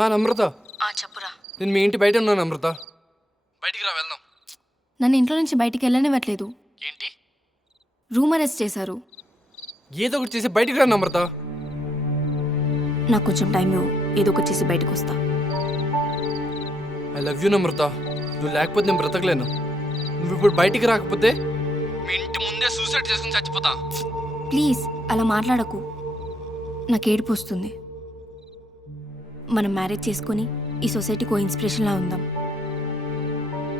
నమ్రత, చెప్పురా. నేను మీ ఇంటి బయట ఉన్నాను నమ్రత. బయటికి రా, వెళ్దాం. నన్ను ఇంట్లో నుంచి బయటికి వెళ్ళనివ్వట్లేదు. ఏంటి? రూమ్ అరెస్ట్ చేశారు. ఏదో ఒకటి చేసి బయటికి రా నమ్రత. నాకు కొంచెం టైం ఏదో ఒకటి చేసి బయటకు వస్తా. ఐ లవ్ యూ నమ్రత. నువ్వు లేకపోతే నేను బ్రతకలేను. నువ్వు ఇప్పుడు బయటికి రాకపోతే మీ ఇంటి ముందే సూసైడ్ చేసుకుని చచ్చిపోతా. ప్లీజ్ అలా మాట్లాడకు, నాకు ఏడుపు వస్తుంది. మనం మ్యారేజ్ చేసుకొని ఈ సొసైటీకి ఓ ఇన్స్పిరేషన్లా ఉందాం.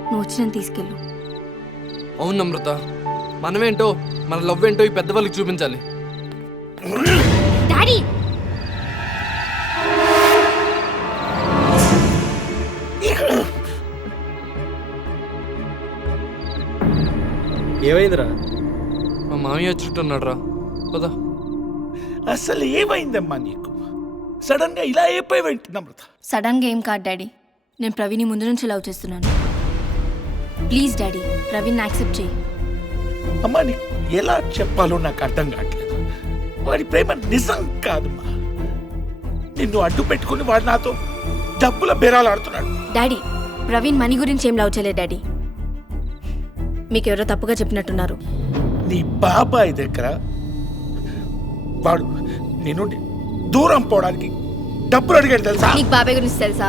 నువ్వు వచ్చి నన్ను తీసుకెళ్ళు. అవును నమ్రత, మనమేంటో మన లవ్ ఏంటో ఈ పెద్దవాళ్ళకి చూపించాలి. డాడీ, ఏమైందిరా? మా మామయ్య వచ్చుంటున్నాడు రా, పదా. అసలు ఏమైందమ్మా నీకు? సడన్ గా ఇలా అయిపోయి నమ్రత. సడన్గా ఏం కాదు డాడీ, నేను ప్రవీణ్ని ముందు నుంచి లవ్ చేస్తున్నాను. ప్లీజ్ డాడీ, ప్రవీణ్ యాక్సెప్ట్ చేయి. అమ్మా నీకు ఎలా చెప్పాలో నాకు అర్థం కావట్లేదు. వాడి ప్రేమ నిజం కాదమ్మా. నిన్ను అడ్డు పెట్టుకుని వాడు నాతో డబ్బుల బేరాలు ఆడుతున్నాడు. డాడీ, ప్రవీణ్ మనీ గురించి ఏం లవ్ చేయలేదు డాడీ. మీకెవరో తప్పుగా చెప్పినట్టున్నారు. నీ బాబాయ్ దగ్గర వాడు నిన్ను దూరం పోవడానికి డబ్బులు అడిగాడు తెలుసా? నీకు బాబాయ్ గురించి తెలుసా?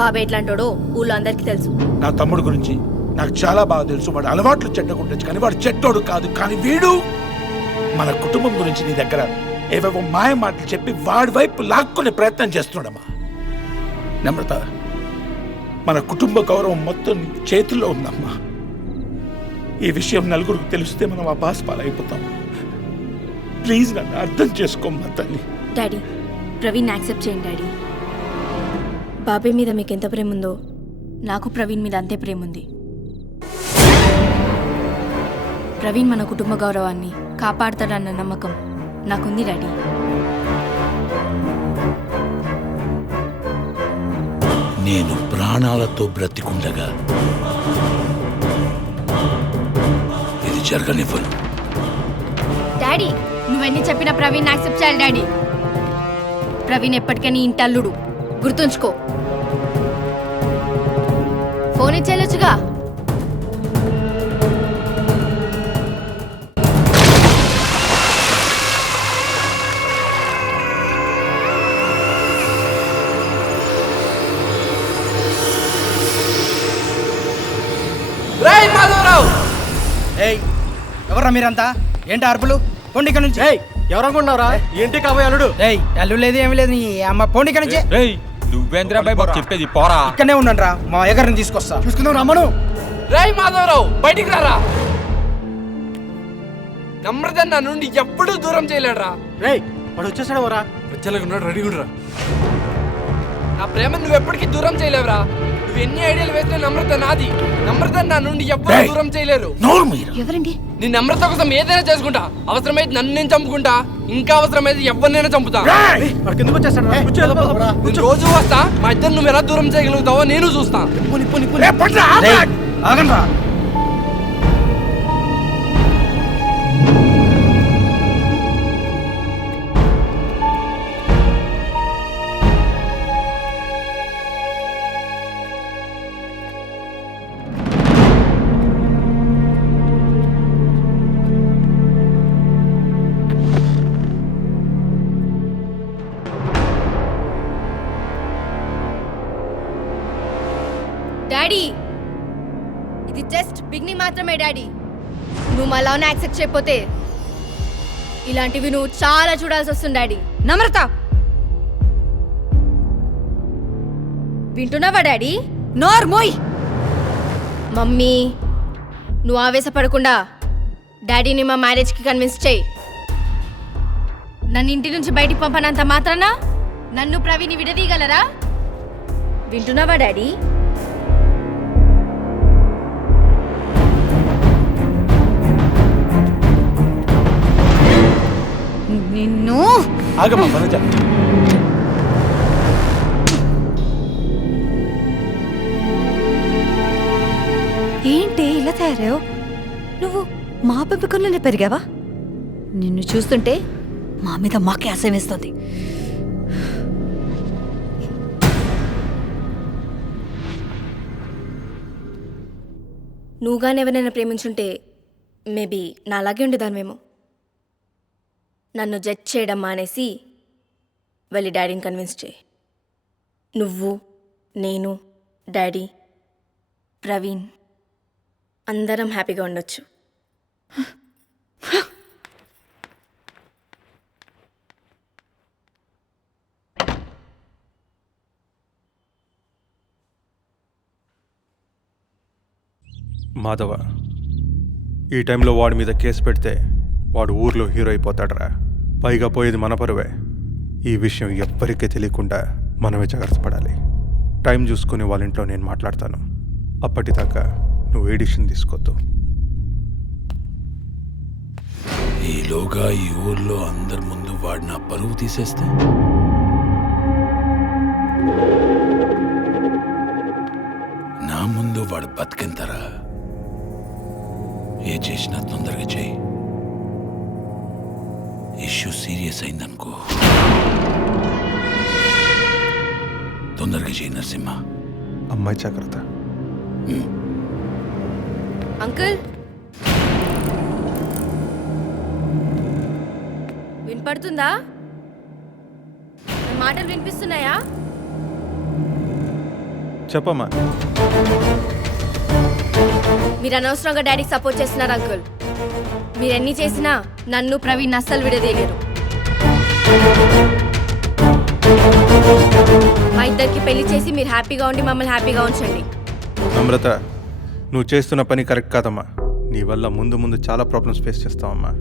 బాబాయ్ ఎట్లాంటాడో ఊళ్ళో అందరికీ తెలుసు. నా తమ్ముడు గురించి నాకు చాలా బాగా తెలుసు. వాడు అలవాట్లు చెడ్డకుండొచ్చు కానీ వాడు చెడ్డోడు కాదు. కానీ వీడు మన కుటుంబం గురించి నీ దగ్గర ఏవేవో మాయ మాటలు చెప్పి వాడి వైపు లాక్కునే ప్రయత్నం చేస్తున్నాడమ్మా. నమ్రత, మన కుటుంబ గౌరవం మొత్తం నీ చేతుల్లో ఉందమ్మా. ఈ విషయం నలుగురికి తెలిస్తే మనం ఆ బాస్ పాలైపోతాం. ప్లీజ్ నన్ను అర్థం చేసుకోమ్మా తల్లి. డాడీ, ప్రవీణ్ యాక్సెప్ట్ చేయండి డాడీ. బాబాయ్ మీద మీకు ఎంత ప్రేమ ఉందో నాకు ప్రవీణ్ మీద అంతే ప్రేమ ఉంది. ప్రవీణ్ మన కుటుంబ గౌరవాన్ని కాపాడుతాడన్న నమ్మకం నాకుంది డాడీ. నేను ప్రాణాలతో బ్రతికుండగా ఇది జరగనివ్వను. డాడీ, నువ్వెన్ని చెప్పినా ప్రవీణ్ యాక్సెప్ట్ చేయాలి డాడీ. ప్రవీణ్ ఎప్పటికైనా ఇంటి అల్లుడు, గుర్తుంచుకో. ఫోన్ ఇచ్చేయచ్చుగా. ఏయ్, ఎవర్రా మీరంతా? ఏంటి అరుపులు? పోండి ఇక్కడ నుంచి. ఎవరనుకుంటున్నారా? ఏంటి కాబోయే అల్లుడు? ఏయ్, అల్లు లేదు ఏమి లేదు, నీ అమ్మ పోండి ఇక్కడ నుంచి. నువ్వేంద్రా బాయ్ బాబు చెప్పేది? పోరా. ఇక్కడనే ఉండండి రా, మా ఎగరిని తీసుకొస్తా. చూసుకుందాం రమ్మను. రేయ్ మాధవరావు, బయటికి రారా. నమ్రత నా నుండి ఎప్పుడూ దూరం చేయలేడురా. రేయ్, వాడు వచ్చేసాడు వరా. వచ్చేలాగున్నాడు, రెడీగా ఉండరా. నా ప్రేమ నువ్వు ఎప్పటికీ దూరం చేయలేవురా. నువ్వు ఎన్ని ఐడియాలు వేసినా నమ్రత నాది. నమ్రత నా నుండి ఎవ్వరూ దూరం చేయలేరు. ఎవరండి? నీ నమ్రత కోసం ఏదైనా చేసుకుంటా. అవసరమైతే నన్ను నేను చంపుకుంటా, ఇంకా అవసరమైతే ఎవరినైనా చంపుతా. ఎందుకు వచ్చేసాడు? నేను రోజు వస్తా, మా ఇద్దరు నువ్వు ఎలా దూరం చేయగలుగుతావో నేను చూస్తా. ఆగండ్రా. డాడీ, ఇది జస్ట్ బిగినింగ్ మాత్రమే డాడీ. నువ్వు మా లవ్ని యాక్సెప్ట్ చేయకపోతే ఇలాంటివి నువ్వు చాలా చూడాల్సి వస్తుంది డాడీ. నమ్రత, వింటున్నావా డాడీ? నోర్మోయ్. మమ్మీ, నువ్వు ఆవేశపడకుండా డాడీని మా మ్యారేజ్కి కన్విన్స్ చేయి. నన్ను ఇంటి నుంచి బయటికి పంపనంత మాత్రాన నన్ను ప్రవీణ్ విడదీయగలరా? వింటున్నావా డాడీ? నిన్ను ఆగమ్మా వనజ. ఏంటి ఇలా తయారావు? నువ్వు మా పెంపకంలోనే పెరిగావా? నిన్ను చూస్తుంటే మా మీద మాకే ఆశయం వేస్తుంది. నువ్వుగానే ఎవరైనా ప్రేమించుంటే మేబీ నా అలాగే ఉండేదానివేమో. నన్ను జడ్జ్ చేయడం మానేసి వెళ్ళి డాడీని కన్విన్స్ చేయి. నువ్వు, నేను, డాడీ, ప్రవీణ్ అందరం హ్యాపీగా ఉండొచ్చు. మాధవ, ఈ టైంలో వాడి మీద కేసు పెడితే వాడు ఊర్లో హీరో అయిపోతాడరా. పైగా పోయేది మన పరువే. ఈ విషయం ఎవ్వరికీ తెలియకుండా మనమే జాగ్రత్త పడాలి. టైం చూసుకుని వాళ్ళ ఇంట్లో నేను మాట్లాడతాను. అప్పటిదాకా నువ్వు ఏ డిసిషన్ తీసుకోవద్దు. ఈలోగా ఈ ఊర్లో అందరి ముందు వాడు నా పరువు తీసేస్తే నా ముందు వాడు బతికెంతరా. ఏ చేసినా తొందరగా చేయి. ఇష్యూ సీరియస్ అయిందనుకో, తొందరగా చేయి నరసింహ. అమ్మాయి జాగ్రత్త. అంకుల్, వినపడుతుందా? నా మాటలు వినిపిస్తున్నాయా? చెప్పమ్మా. మీరు అనవసరంగా డాడీకి సపోర్ట్ చేస్తున్నారు అంకుల్. మీరు ఎన్ని చేసినా నన్ను ప్రవీణ్ అస్సలు విడదీయలేరు. మా ఇద్దరికి పెళ్లి చేసి మీరు హ్యాపీగా ఉండి మమ్మల్ని హ్యాపీగా ఉంచండి. నమ్రత, నువ్వు చేస్తున్న పని కరెక్ట్ కాదమ్మా. నీ వల్ల ముందు ముందు చాలా ప్రాబ్లమ్స్ ఫేస్ చేస్తావమ్మా.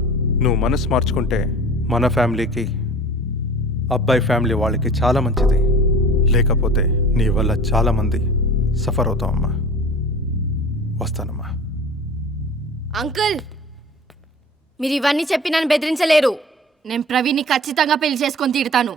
నువ్వు మనసు మార్చుకుంటే మన ఫ్యామిలీకి, అబ్బాయి ఫ్యామిలీ వాళ్ళకి చాలా మంచిది. లేకపోతే నీ వల్ల చాలామంది సఫర్ అవుతామమ్మా. వస్తానమ్మా. అంకుల్, మీరు ఇవన్నీ చెప్పి నన్ను బెదిరించలేరు. నేను ప్రవీణ్ని ఖచ్చితంగా పెళ్లి చేసుకొని తీరుతాను.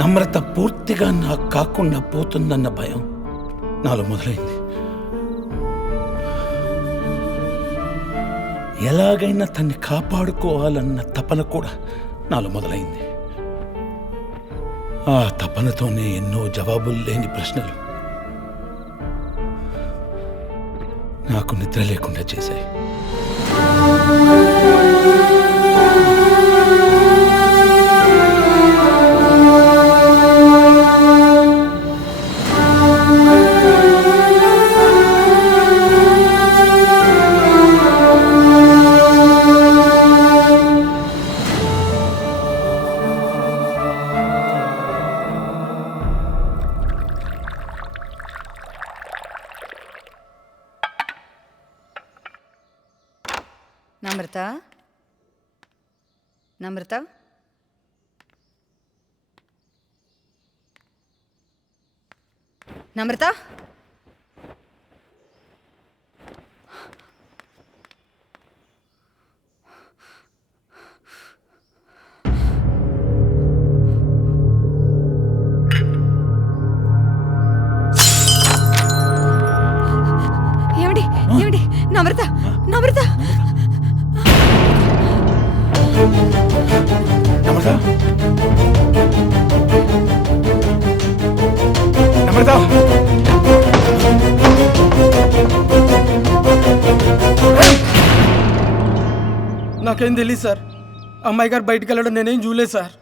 నమ్రత పూర్తిగా నాకు కాకుండా పోతుందన్న భయం నాలో మొదలైంది. ఎలాగైనా తన్ని కాపాడుకోవాలన్న తపన కూడా నాలో మొదలైంది. ఆ తపనతోనే ఎన్నో జవాబులు లేని ప్రశ్నలు నాకు నిద్ర లేకుండా చేశాయి. నమ్రత నమ్రత నమ్రత ఏమిటి ఏమిటి నమ్రత నమ్రత నమ్రత నమ్రత నాకేం తెలియదు సార్. అమ్మాయి గారు బయటికి వెళ్ళడం నేనేం చూడలేదు సార్.